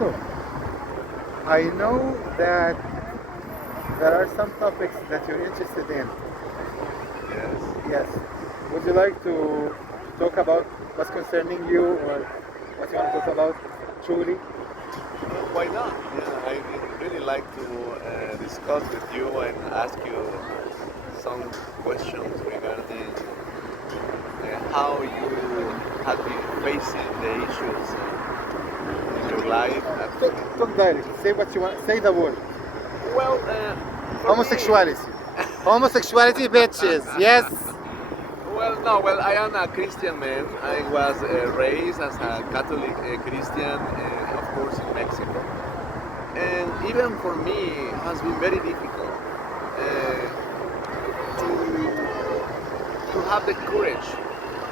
Also, I know that there are some topics that you're interested in. Yes. Yes. Would you like to talk about what's concerning you or what you want to talk about truly? Why not? Yeah, I would really like to discuss with you and ask you some questions regarding how you have been facing the issues in your life. Talk directly. Say what you want. Say the word. Well, for Homosexuality. me, Homosexuality, bitches. Yes. well, I am a Christian man. I was raised as a Catholic Christian, of course, in Mexico. And even for me, it has been very difficult to have the courage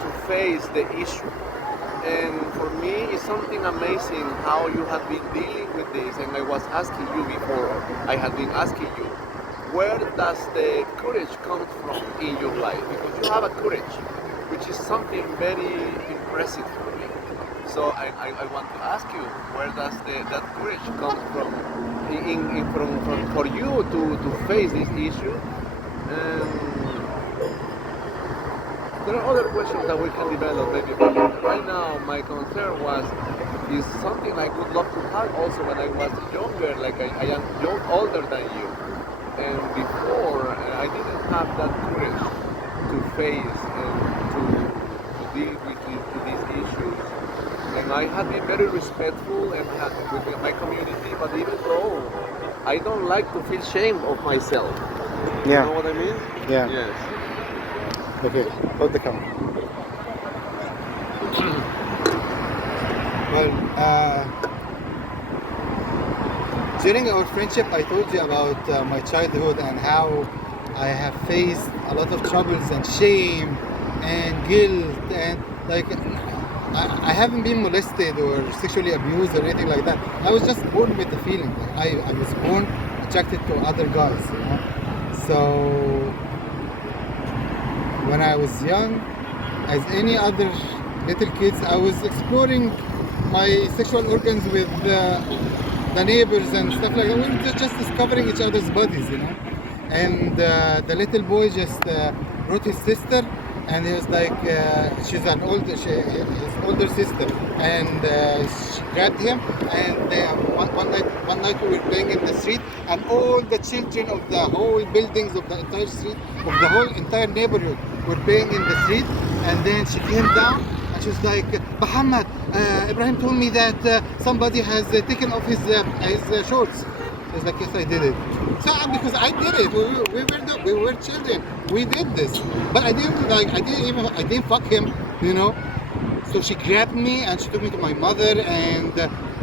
to face the issue. And for me, it's something amazing how you have been dealing with this. And I was asking you before, I had been asking you, where does the courage come from in your life? Because you have a courage, which is something very impressive for me. So I want to ask you, where does that courage come from, for you to face this issue? There are other questions that we can develop maybe, but right now my concern was is something I would love to have also when I was younger, like I am older than you. And before, I didn't have that courage to face and to deal with these issues. And I have been very respectful and with my community, but even though I don't like to feel shame of myself. You Yeah. know what I mean? Yeah. Yes. Okay. Hold the camera. Well, during our friendship, I told you about my childhood and how I have faced a lot of troubles and shame and guilt and like I haven't been molested or sexually abused or anything like that. I was just born with the feeling. Like I was born attracted to other guys, you know. So when I was young, as any other little kids, I was exploring my sexual organs with the neighbors and stuff like that. We were just discovering each other's bodies, you know. And the little boy just brought his sister, and he was like, she's an older, his older sister, and she grabbed him. And one night we were playing in the street, and all the children of the whole buildings of the entire street, of the whole entire neighborhood, were playing in the street. And then she came down and she was like, Muhammad, Ibrahim told me that somebody has taken off his shorts. I was like, yes, I did it. So because I did it, we were children, we did this. But I didn't fuck him, you know. So she grabbed me and she took me to my mother, and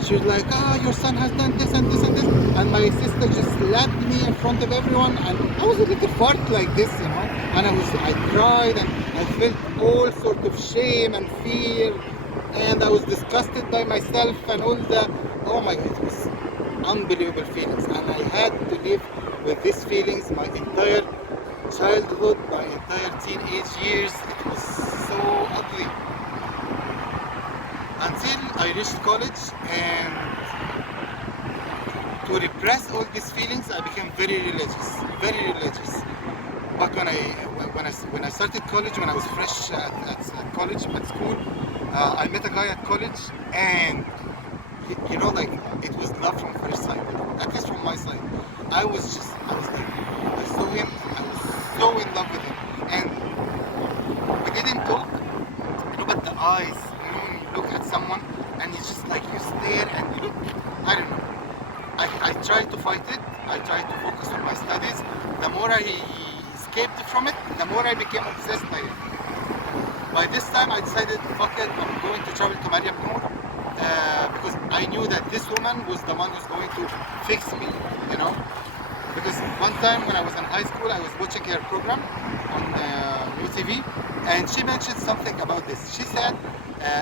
she was like, your son has done this and this and this. And my sister just slapped me in front of everyone, and I was a little fart like this, you know. And I cried and I felt all sort of shame and fear, and I was disgusted by myself and all the, oh my God, it was unbelievable feelings. And I had to live with these feelings my entire childhood, my entire teenage years. It was so ugly. Until I reached college, and to repress all these feelings, I became very religious, very religious. But when I started college, when I was fresh at college, at school, I met a guy at college, and you know, like it was love from first sight. At least from my side, I was like, I saw him, I was so in love with him, and we didn't talk, you know, but the eyes, you know, when you look at someone and it's just like you stare and you look, I don't know. I tried to fight it. I tried to focus on my studies. The more I escaped from it, the more I became obsessed by it. By this time, I decided, fuck it, I'm going to travel to Mariam Noor, because I knew that this woman was the one who's going to fix me, you know. Because one time when I was in high school, I was watching her program on UTV, and she mentioned something about this. She said,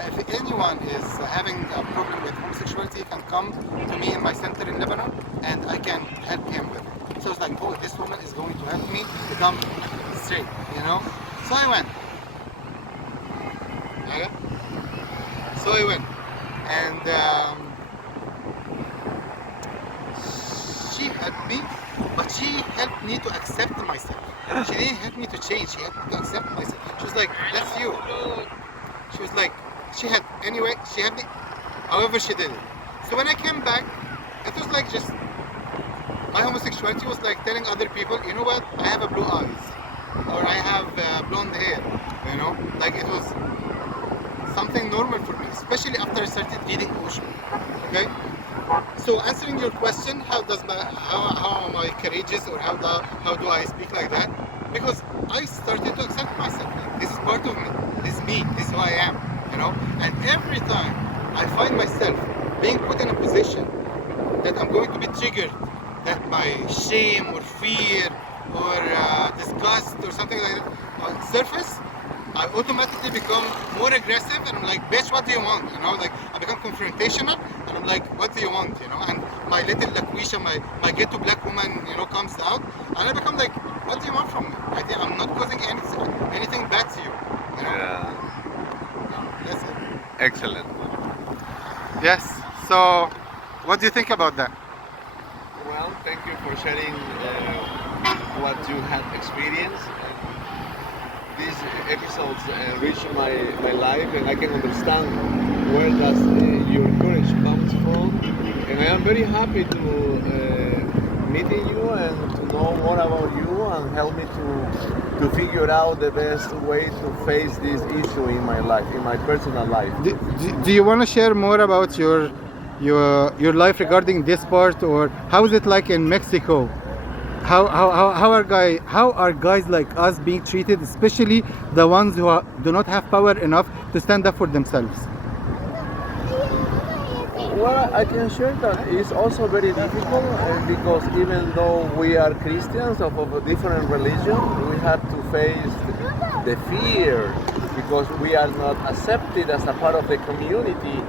if anyone is having a problem with homosexuality, he can come to me in my center in Lebanon, and I can help him with it. So I was like, oh, this woman is going to help me become straight, you know? So I went. Okay? So I went. And help me, but she helped me to accept myself. She didn't help me to change. She helped me to accept myself. She was like, "That's you." She was like, she had anyway. She had me. However, she did it. So when I came back, it was like just my homosexuality was like telling other people, you know what? I have a blue eyes, or I have blonde hair. You know, like it was something normal for me, especially after I started reading Osho. Okay. So answering your question, how am I courageous, or how do I speak like that? Because I started to accept myself. Like, this is part of me. This is me. This is who I am. You know. And every time I find myself being put in a position that I'm going to be triggered, that my shame or fear or disgust or something like that surface, I automatically become more aggressive, and I'm like, bitch, what do you want? You know, like I become confrontational, and I'm like, what do you want? You know, and my little Laquisha, my ghetto black woman, you know, comes out, and I become like, what do you want from me? I think I'm not causing anything bad to you. You know? Yeah. That's it. Excellent. Yes. So, what do you think about that? Well, thank you for sharing what you had experienced. These episodes reach my life, and I can understand where does your courage comes from. And I am very happy to meeting you and to know more about you and help me to figure out the best way to face this issue in my life, in my personal life. Do you want to share more about your life regarding this part, or how is it like in Mexico? How are guys like us being treated, especially the ones who do not have power enough to stand up for themselves? Well, I can share that it's also very difficult because even though we are Christians of a different religion, we have to face the fear because we are not accepted as a part of the community.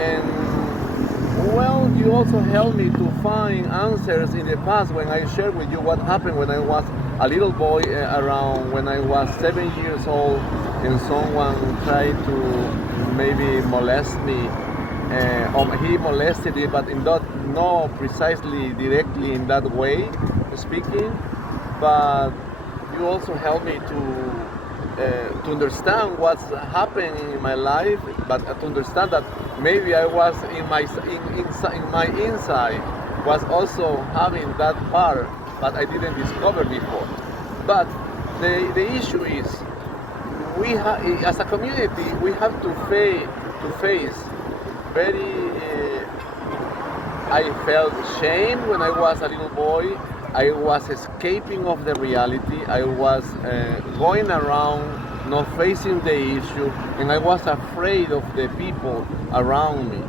And well, you also helped me to find answers in the past when I shared with you what happened when I was a little boy around when I was 7 years old and someone tried to maybe molest me. He molested me, but in not precisely directly in that way speaking. But you also helped me to understand what's happening in my life, but to understand that maybe I was in my inside was also having that part, but I didn't discover before. But the issue is, as a community, we have to face very. I felt shame when I was a little boy. I was escaping of the reality. I was going around not facing the issue, and I was afraid of the people around me.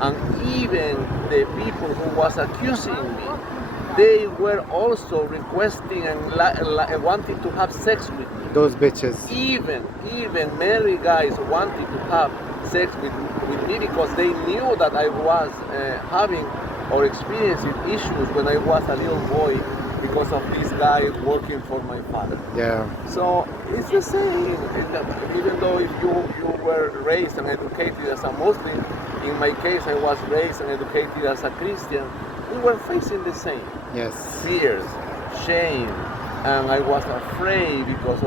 And even the people who was accusing me, they were also requesting and wanting to have sex with me. Those bitches. Even married guys wanted to have sex with me because they knew that I was having or experiencing issues when I was a little boy because of this guy working for my father. Yeah. So it's the same. Even though if you were raised and educated as a Muslim, in my case I was raised and educated as a Christian, we were facing the same. Yes. Fears, shame, and I was afraid because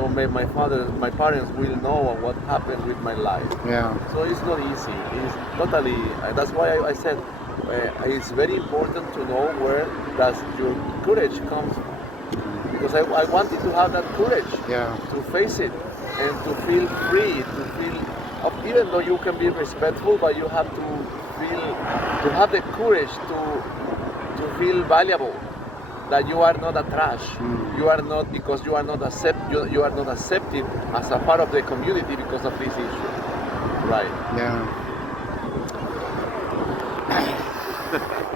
my parents will know what happened with my life. Yeah. So it's not easy. It's totally. That's why I said it's very important to know where does your courage comes from. Because I wanted to have that courage to face it and to feel free, to feel. Even though you can be respectful, but you have to have the courage to feel valuable. That you are not a trash. You are not because you are not you are not accepted as a part of the community because of this issue. Right. Yeah.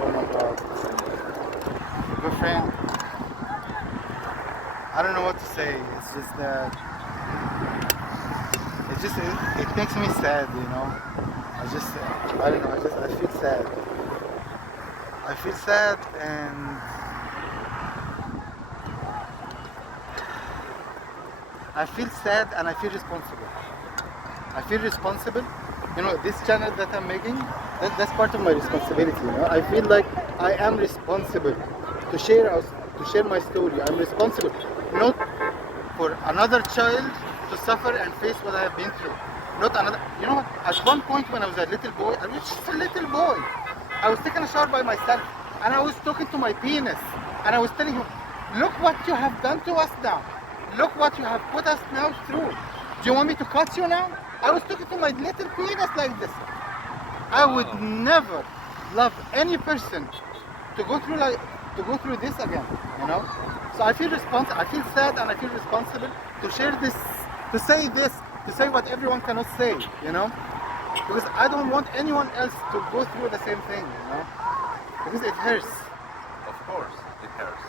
Oh my God. Good friend. I don't know what to say. It's just that it makes me sad, you know. I don't know. I feel sad. I feel sad, and I feel sad, and I feel responsible. I feel responsible. You know, this channel that I'm making, that's part of my responsibility. You know, I feel like I am responsible to share my story. I'm responsible, not for another child to suffer and face what I have been through. Not another. You know what? At one point when I was a little boy, I was just a little boy. I was taking a shower by myself, and I was talking to my penis, and I was telling him, "Look what you have done to us now. Look what you have put us now through. Do you want me to cut you now?" I was talking to my little penis like this. I would never love any person to go through this again, you know. So I feel responsible. I feel sad, and I feel responsible to share this, to say what everyone cannot say, you know, because I don't want anyone else to go through the same thing, you know, because it hurts. Of course, it hurts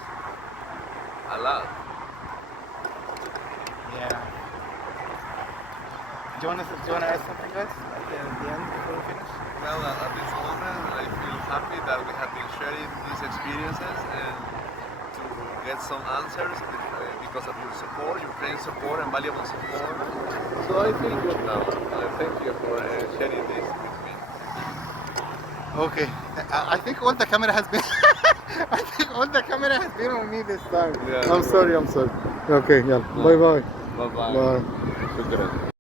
a lot. Yeah. Do you wanna add something, guys, at the end before we finish? Well, at this moment, I feel happy that we have been sharing these experiences and to get some answers because of your support, your friends' support and valuable support. So I feel good now. Thank you for sharing this with me. Okay. I think all the camera has been. I think all the camera has been on me this time. Yeah. I'm sorry. Okay. Yeah. Bye bye. Bye-bye. Bye. Shukran.